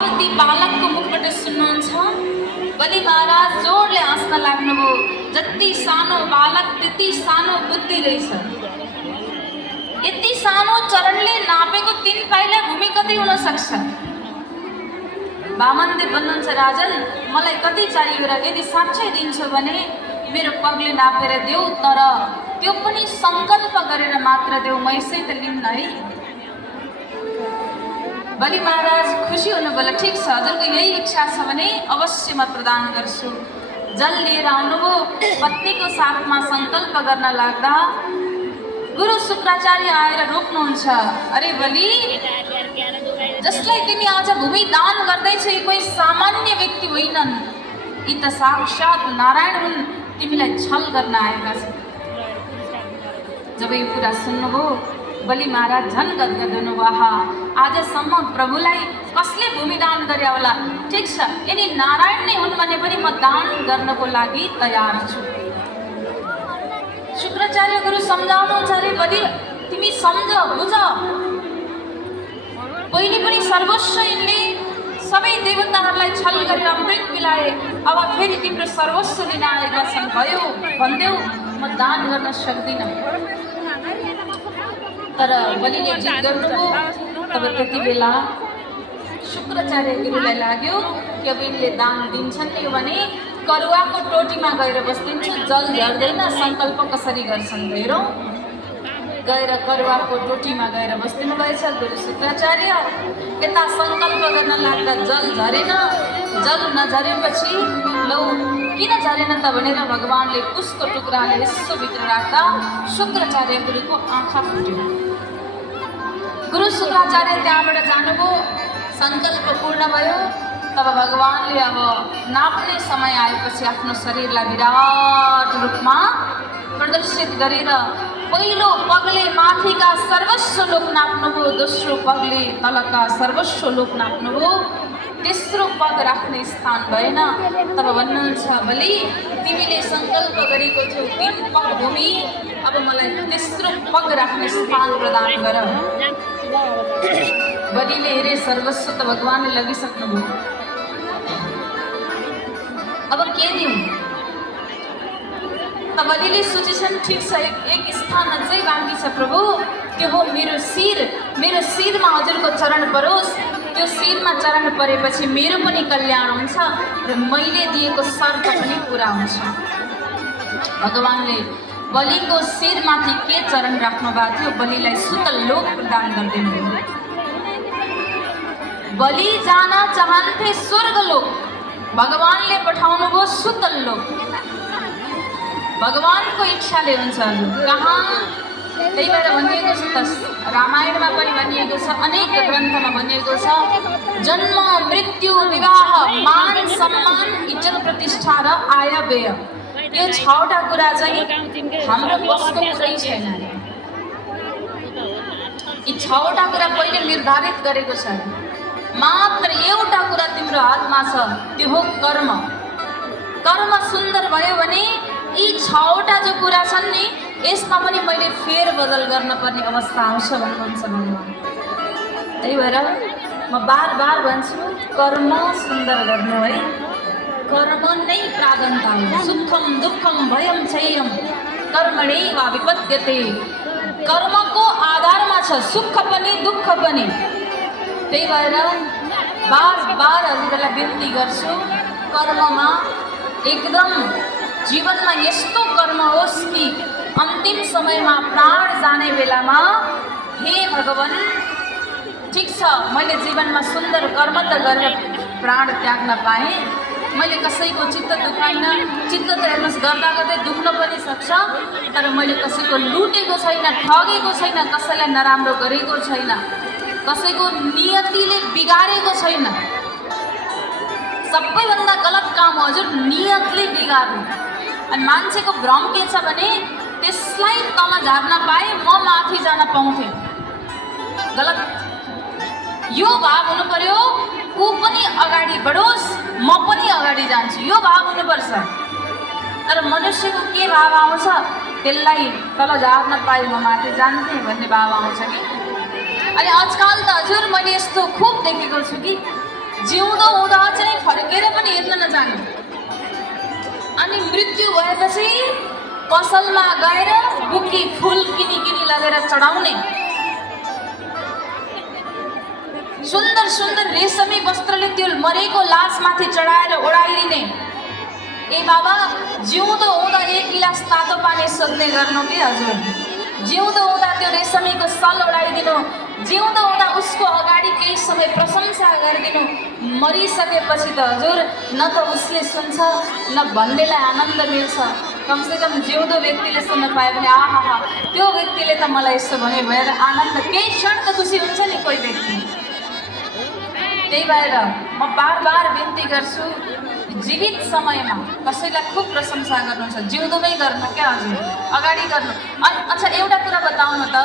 ती बालकको मुखबाट सुन्नुहुन्छ, बलि महाराज जोडले हाँस्न लाग्नुभयो। जति सानो बालक त्यति सानो बुद्धि रहेछ। यति सानो चरणले नापेको 3 पाइला भूमि कति हुन सक्छ? वामनदेव भन्नुहुन्छ, राजन मलाई कति चाहियो र यदि साँच्चै दिन्छु भने मेरो पगले नापेर देऊ, तर त्यो पनि संकल्प गरेर मात्र देऊ, म यसै त लिन्न है। बलि महाराज खुसी हुनु बोला, ठीक छ हजुरको यही इच्छा छ भने अवश्य म प्रदान गर्छु। जल लिएर आउनुभयो। पत्नीको साथमा संकल्प गर्न लाग्दा गुरु शुक्राचार्य आएर रोक्नुहुन्छ। अरे बलि, जसलाई तिमी आज भूमि दान गर्दैछौ यी कोही सामान्य व्यक्ति होइनन्, यी त साक्षात नारायण हुन्, तिमीलाई छल गर्न आएका छन्। जब यो कुरा सुन्नुभयो बलि महाराज झन् गदगद हुनुभयो। आहा, आजसम्म प्रभुलाई कसले भूमि दान गरे होला? ठिक छ, यदि नारायण नै हुन् भने पनि म दान गर्नको लागि तयार छु। शुक्राचार्य गुरु सम्झाउनुहुन्छ, अरे बलि तिमी सम्झ बुझ, पहिले पनि सर्वस्व यिनले सबै देवताहरूलाई छल गरेर अमृत पिलाए, अब फेरि तिम्रो सर्वस्व लिन आएका छन्, भयो भन्देऊ म दान गर्न सक्दिनँ। तर बलिले जिद गर्नुभयो। तब त्यति बेला शुक्राचार्य गुरुलाई लाग्यो कि अब यिनले दान दिन्छन् नि भने करुवाको टोटीमा गएर बस्दिन्छु, जल झर्दैन, संकल्प कसरी गर्छन् हेरौँ। गएर करुवाको टोटीमा गएर बस्दिनु भएछ गुरु शुक्राचार्य। यता संकल्प गर्न लाग्दा जल झरेन। जल नझरेपछि लौ किन झरेन त भनेर भगवानले पुष्पको टुक्राले यसो भित्र राख्दा शुक्राचार्य गुरुको आँखा फुट्यो। गुरु शुक्राचार्य त्यहाँबाट जानुभयो। संकल्प पूर्ण भयो। तब भगवानले अब नाप्ने समय आएपछि आफ्नो शरीरलाई विराट रूपमा प्रदर्शित गरेर पहिलो पगले माथिका सर्वस्व लोक नाप्नुभयो, दोस्रो पगले तलका सर्वस्व लोक नाप्नुभयो, तेस्रो पग राख्ने स्थान भएन। तब भन्नुहुन्छ, बलि तिमीले संकल्प गरेको थियौ 3 पग भूमि, अब मलाई तेस्रो पग राख्ने स्थान प्रदान गर। बलिले हेरे सर्वस्व त भगवानले लगिसक्नुभयो, अब के दिउँ? त बलिले सोचेछन्, ठिक छ एक स्थान अझै बाँकी छ प्रभु, त्यो हो मेरो शिर। मेरो शिरमा हजुरको चरण परोस्। त्यो शिरमा चरण परेपछि मेरो पनि कल्याण हुन्छ र मैले दिएको शर्त पनि पुरा हुन्छ। भगवानले बलिको शिरमाथि के चरण राख्नु भएको थियो? बलिलाई सुतल लोक प्रदान गरिदिनु भयो। बलि जान चाहन्थे स्वर्गलोक, भगवानले पठाउनु भयो सुतल लोक। भगवानको इच्छाले हुन्छ कहाँ? त्यही भएर भनिएको छ त, रामायणमा पनि भनिएको छ, अनेक ग्रन्थमा भनिएको छ, जन्म मृत्यु विवाह मान सम्मान इज्जत प्रतिष्ठा र आय व्यय, यो 6वटा कुरा चाहिँ हाम्रो बसको कुरै छैन। यी 6वटा कुरा पहिले निर्धारित गरेको छ। मात्र एउटा कुरा तिम्रो हातमा छ, त्यो हो कर्म। कर्म सुन्दर भयो भने यी 6वटा जो कुरा छन् नि, यसमा पनि मैले फेरबदल गर्न पर्ने अवस्था आउँछ भन्नुहुन्छ भगवान। त्यही भएर म बार बार भन्छु, कर्म सुन्दर गर्नु है। कर्म नै प्रागन्ता हो। सुखम दुःखम भयम चैयम कर्मणैव विपद्यते। कर्मको आधारमा छ सुख पनि दुःख पनि। त्यही भएर बार बार हजुरलाई बिन्ती गर्छु, कर्ममा एकदम जीवनमा यस्तो कर्म होस् कि अन्तिम समयमा प्राण जाने बेलामा, हे भगवान ठिक छ मैले जीवनमा सुन्दर कर्म त गरेर प्राण त्याग्न पाएँ, मैले कसैको चित्त दुखाइनँ। चित्त त हेर्नुहोस् गर्दा गर्दै दुख्न पनि सक्छ, तर मैले कसैको लुटेको छैन, ठगेको छैन, कसैलाई नराम्रो गरेको छैन, कसैको नियतिले बिगारेको छैन। सबैभन्दा गलत काम हो हजुर नियतले बिगार्नु। अनि मान्छेको भ्रम के छ भने त्यसलाई तल झार्न पाए म माथि जान पाउँथेँ। गलत। यो भाव हुनु पर्यो, ऊ पनि अगाडि बढोस्, म पनि अगाडि जान्छु, यो भाव हुनुपर्छ। तर मनुष्यको के भाव आउँछ? त्यसलाई तल झार्न पाए म माथि जान्थेँ भन्ने भाव आउँछ कि। अनि आजकल त हजुर मैले यस्तो खुब देखेको छु कि जिउँदो हुँदा चाहिँ फर्केर पनि हेर्न नजाने, अनि मृत्यु भएपछि पसलमा गएर बुकी फुल किनी लगेर चढाउने, सुन्दर सुन्दर रेशमी वस्त्रले त्यो मरेको लासमाथि चढाएर ओढाइदिने। ए बाबा, जिउँदो हुँदा एक गिलास तातो पानी सोध्ने गर्नु कि हजुर, जिउँदो हुँदा त्यो रेशमीको सल ओढाइदिनु, जिउँदो हुँदा उसको अगाडि केही समय प्रशंसा गरिदिनु। मरिसकेपछि त हजुर न त उसले सुन्छ न भन्नेलाई आनन्द मिल्छ। कमसेकम जिउँदो व्यक्तिले सुन्न पायो भने आहा, त्यो व्यक्तिले त मलाई यसो भन्यो भनेर आनन्द केही क्षण त खुसी हुन्छ नि कोही व्यक्ति। त्यही भएर म बार बार बिन्ती गर्छु, जीवित समयमा कसैलाई खुब प्रशंसा गर्नुहुन्छ, जिउँदोमै गर्नु क्या हजुर, अगाडि गर्नु। अच्छा, एउटा कुरा बताउनु त,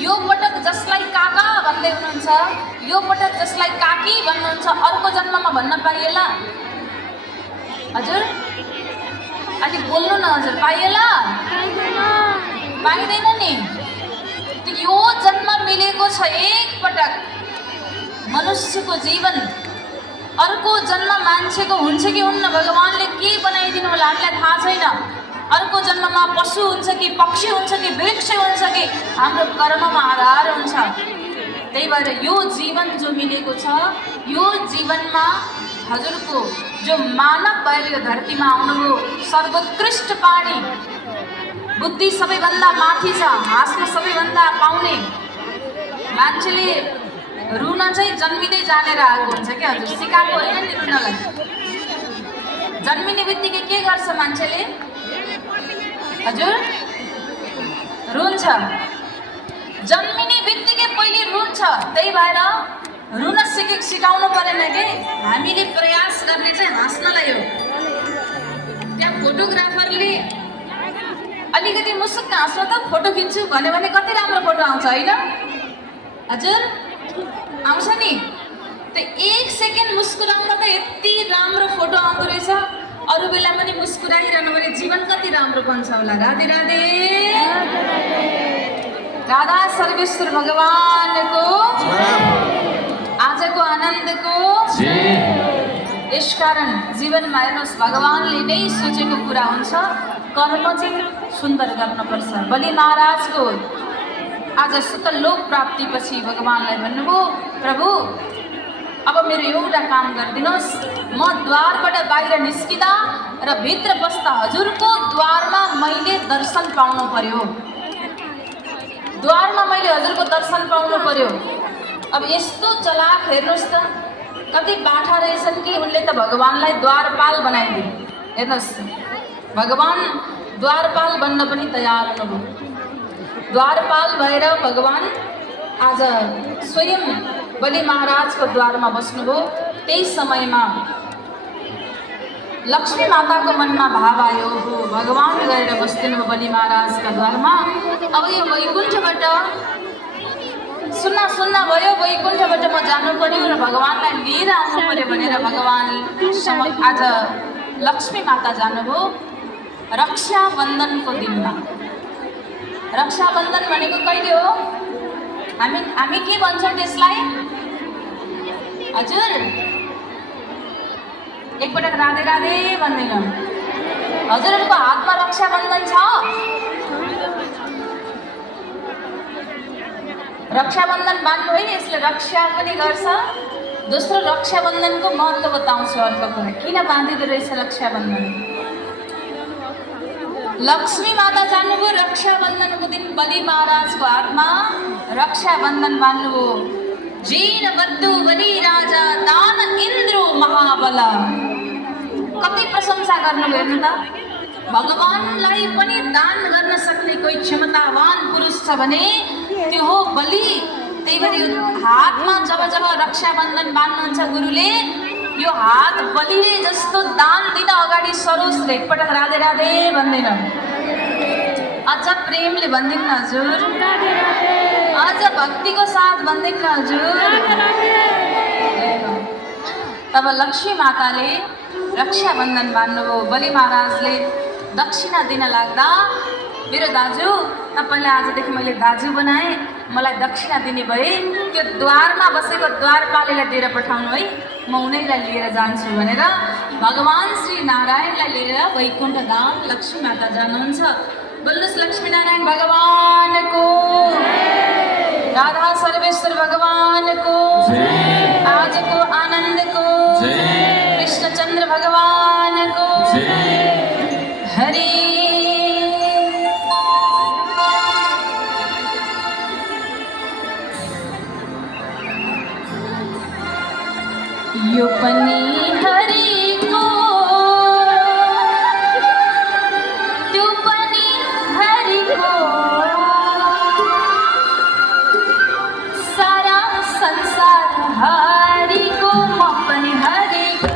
यो पटक जसलाई काका भन्दै हुनुहुन्छ, यो पटक जसलाई काकी भन्नुहुन्छ, अर्को जन्ममा भन्न पाइएला हजुर? अलिक बोल्नु न हजुर, पाइएला? पाइँदैन नि। यो जन्म मिलेको छ एकपटक मनुष्यको जीवन, अर्को जन्म मान्छेको हुन्छ कि हुन्न, भगवानले के बनाइदिनु होला हामीलाई थाहा छैन। अर्को जन्ममा पशु हुन्छ कि पक्षी हुन्छ कि वृक्ष हुन्छ कि हाम्रो कर्ममा आधार हुन्छ। त्यही भएर यो जीवन जो मिलेको छ, यो जीवनमा हजुरको जो मानव भएर यो धरतीमा आउनुभयो, सर्वोत्कृष्ट पानी, बुद्धि सबैभन्दा माथि छ, हाँस्न सबैभन्दा पाउने मान्छेले रुन चाहिँ जन्मिँदै जानेर आएको हुन्छ क्या हजुर, सिकाएको होइन नि रुनलाई। जन्मिने बित्तिकै के गर्छ मान्छेले हजुर? रुन्छ, जन्मिने बित्तिकै पहिले रुन्छ। त्यही भएर रुन सिकाउनु परेन कि, हामीले प्रयास गर्ने चाहिँ हाँस्नलाई हो। त्यहाँ फोटोग्राफरले अलिकति मुसुक्क हाँस्नु त फोटो खिच्छु भन्यो भने कति राम्रो फोटो आउँछ होइन हजुर? आउँछ नि। त्यो एक सेकेन्ड मुस्कुराउन त यति राम्रो फोटो आउँदो रहेछ, अरू बेला पनि मुस्कुराइरहनु भने जीवन कति राम्रो बन्छ होला। राधे राधे, राधा सर्वेश्वर भगवानको आजको आनन्दको। यसकारण जीवनमा हेर्नुहोस्, भगवानले नै सोचेको कुरा हुन्छ, कर्म चाहिँ सुन्दर गर्नुपर्छ। बलि महाराजको आज सुतल लोक प्राप्तिपछि भगवानलाई भन्नुभयो, प्रभु अब मेरो एउटा काम गरिदिनुहोस्, म द्वारबाट बाहिर निस्किँदा र भित्र बस्दा हजुरको द्वारमा मैले दर्शन पाउनु पर्यो, द्वारमा मैले हजुरको दर्शन पाउनु पर्यो। अब यस्तो चलाक हेर्नुहोस् त, कति बाठा रहेछन् कि उनले त भगवानलाई द्वारपाल बनाइदिए। हेर्नुहोस्, भगवान द्वारपाल बन्न पनि तयार हुनुभयो। द्वारपाल भएर भगवान आज स्वयं बलि महाराजको द्वारमा बस्नुभयो। त्यही समयमा लक्ष्मी माताको मनमा भाव आयो, हो भगवान गएर बस्दिनु बलि महाराजका द्वारमा। अब यो वैकुण्ठबाट सुन्न भयो, वैकुण्ठबाट म जानु पर्यो र भगवानलाई लिएर आउनु पर्यो भनेर भगवान आज लक्ष्मी माता जानुभयो रक्षाबन्धनको दिनमा। रक्षाबन्धन भनेको कहिले हो? हामी के भन्छौँ त्यसलाई हजुर? एकपटक राधे राधे भन्दैन। हजुरहरूको हातमा रक्षाबन्धन छ? रक्षाबन्धन बाँध्नु है, यसले रक्षा पनि गर्छ। दोस्रो, रक्षाबन्धनको महत्त्व बताउँछु अर्को कुरा, किन बाँधिँदो रहेछ रक्षाबन्धन। लक्ष्मी माता जान्नुभयो रक्षाबन्धनको दिन बलि महाराजको हातमा रक्षाबन्धन बान्नुभयो। जीन बद्धु बलि राजा दान इन्द्रो महाबल। कति प्रशंसा गर्नुभयो हेर्नु त। भगवानलाई पनि दान गर्न सक्ने कोही क्षमतावान पुरुष छ भने त्यो हो बलि। त्यही भएर यो हातमा जब जब रक्षाबन्धन बान्नुहुन्छ गुरुले, यो हात बलिले जस्तो दान दिन अगाडि सरोस् रे। एकपटक राधे राधे भन्दैन, अझ प्रेमले भनिदिनु न हजुर, अझ भक्तिको साथ भनिदिनु न हजुर। तब लक्ष्मी माताले रक्षाबन्धन बान्नुभयो। बलि महाराजले दक्षिणा दिन लाग्दा मेरो दाजु तपाईँलाई आजदेखि मैले दाजु बनाएँ, मलाई दक्षिणा दिने भए त्यो द्वारमा बसेको द्वारपालेलाई दिएर पठाउनु है, म उनैलाई लिएर जान्छु भनेर भगवान् श्री नारायणलाई लिएर वैकुण्ठ धाम लक्ष्मी माता जानुहुन्छ। बोल्नुहोस् लक्ष्मीनारायण भगवानको, राधा सर्वेश्वर भगवानको, आजको आनन्दको कृष्णचन्द्र भगवानको हरि। यो पनि हरिको, त्यो पनि हरिको, सारा संसार हरिको, म पनि हरिको।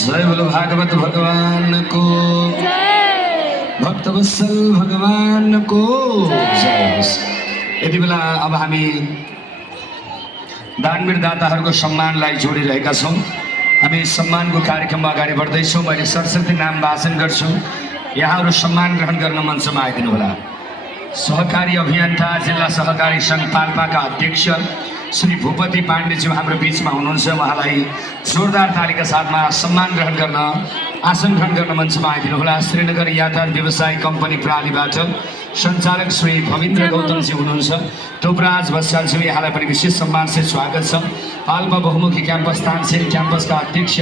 जय बोलो भागवत भगवान को, भक्तवत्सल भगवान को जय। यति बेला अब हामी दानवीर दाताहरूको सम्मानलाई जोडिरहेका छौँ। हामी सम्मानको कार्यक्रममा अगाडि बढ्दैछौँ। मैले सरस्वती नाम भाषण गर्छु, यहाँहरू सम्मान ग्रहण गर्न मञ्चमा आइदिनु होला। सहकारी अभियन्ता जिल्ला सहकारी सङ्घ पाल्पाका अध्यक्ष श्री भूपति पाण्डेज्यू हाम्रो बिचमा हुनुहुन्छ। उहाँलाई जोरदार तालीका साथमा सम्मान ग्रहण गर्न, आसन ग्रहण गर्न मञ्चमा आइदिनु होला। श्रीनगर यातायात व्यवसाय कम्पनी प्रणालीबाट सञ्चालक श्री भविन्द्र गौतमजी हुनुहुन्छ। टोपराज बस्यालज्यू, यहाँलाई पनि विशेष सम्मानसित स्वागत छ। पाल्पा बहुमुखी क्याम्पस तानसेन क्याम्पसका अध्यक्ष